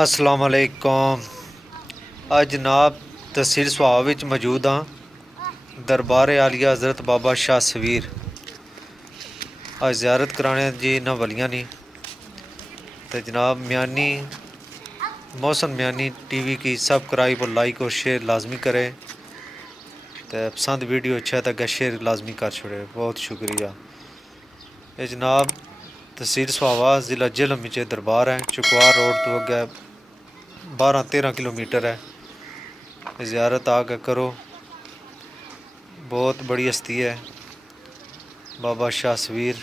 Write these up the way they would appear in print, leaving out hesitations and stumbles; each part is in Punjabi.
السلام علیکم۔ آج جناب تحصیل سواب وچ موجود ہاں، دربار عالیہ حضرت بابا شاہ سویر۔ آج زیارت کرانے جی نہ ولیاں نہیں تو جناب میانی محسن میانی ٹی وی کی سبسکرائب اور لائک اور شیئر لازمی کرے تو پسند ویڈیو اچھا تو اگے شیئر لازمی کر چھوڑے، بہت شکریہ۔ یہ جناب تحصیل سوابا ضلع جہلم وچ دربار ہے، چکوار روڈ تو اگے 12-13 کلومیٹر ہے۔ زیارت آ کے کرو، بہت بڑی ہستی ہے بابا شاہ سویر۔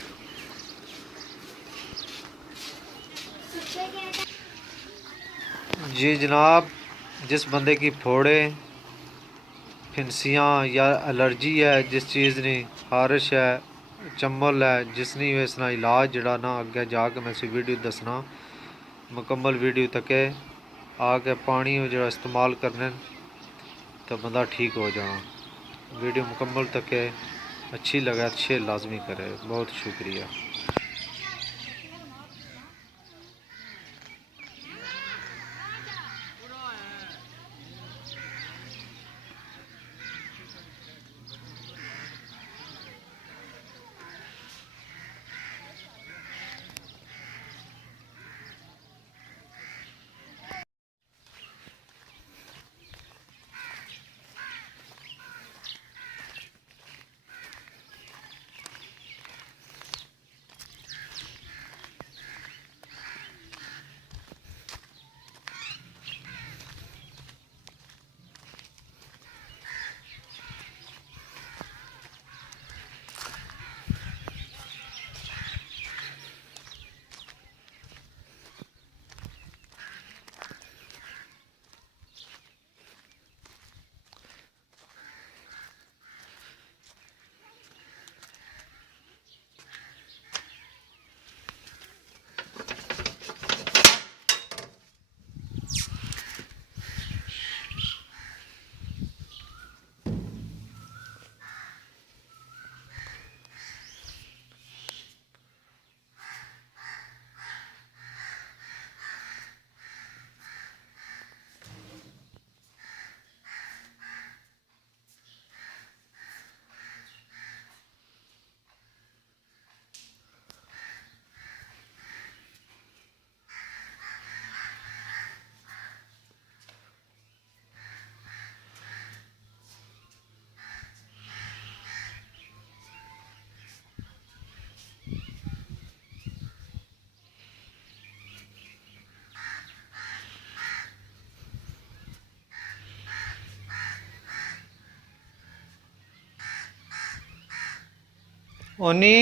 جی جناب، جس بندے کی پھوڑے پھنسیاں یا الرجی ہے، جس چیز نہیں خارش ہے، چمبل ہے، جس نہیں اس کا علاج جڑا نا اگے جا کے میں سی ویڈیو دسنا، مکمل ویڈیو تک آ کے پانی جڑا استعمال کرنے تو بندہ ٹھیک ہو جانا۔ ویڈیو مکمل تک اچھی لگا شیئر لازمی کرے، بہت شکریہ۔ اونی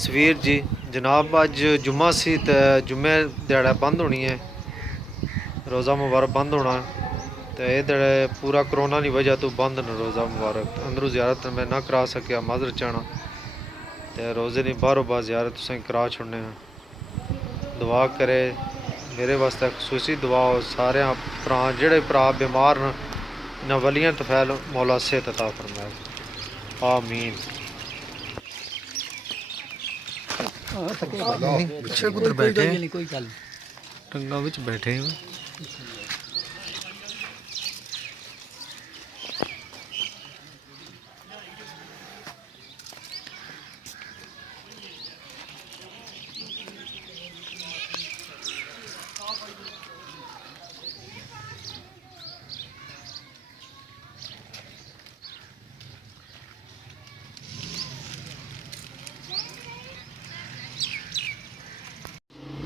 ਸਵੀਰ ਜੀ ਜਨਾਬ ਅੱਜ ਜੁਮਾ ਸੀ ਤੇ ਜੁਮੇ ਦਿਹਾੜਾ ਬੰਦ ਹੋਣੀ ਹੈ, روزہ مبارک بند ہونا تو یہ دڑے پورا کرونا کی وجہ تو بند نے روزہ مبارک اندروں زیارت میں نہ کرا سکیا معذرت چاہنا تو روزے نہیں باہروں باہر زیارت تسیں کرا چھوڑنے ہیں دعا کرے میرے واسطے خصوصی دعا ہو سارے پرا جڑے پرا بیمار نے انہاں ولیاں طفیل مولا صحت عطا فرمائے آمین پیچھے کدھر بیٹھے ٹنگا وچ بیٹھے ہیں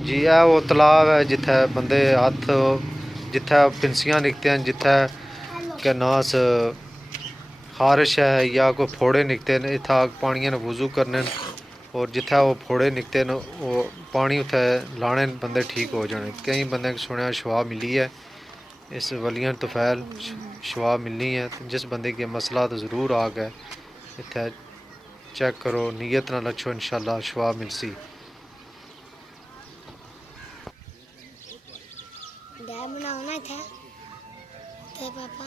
جی ہے وہ تلاو ہے جتھے بندے ہاتھ جتھے پنسیاں نکتے ہیں جتھے کہ ناس خارش ہے یا کوئی پھوڑے نکتے ہیں اتھا پانیاں نے وضو کرنے اور جتھے وہ پھوڑے نکتے ہیں وہ پانی اتھے لانے بندے ٹھیک ہو جانے کئی بندے سنیا شفا ملی ہے اس ولیاں طفیل شفا ملنی ہے جس بندے کی مسئلہ تو ضرور آ گئے اتھے چیک کرو نیت نہ لچھو انشاءاللہ شفا ملسی ڈیم بناؤنا تھا تے پاپا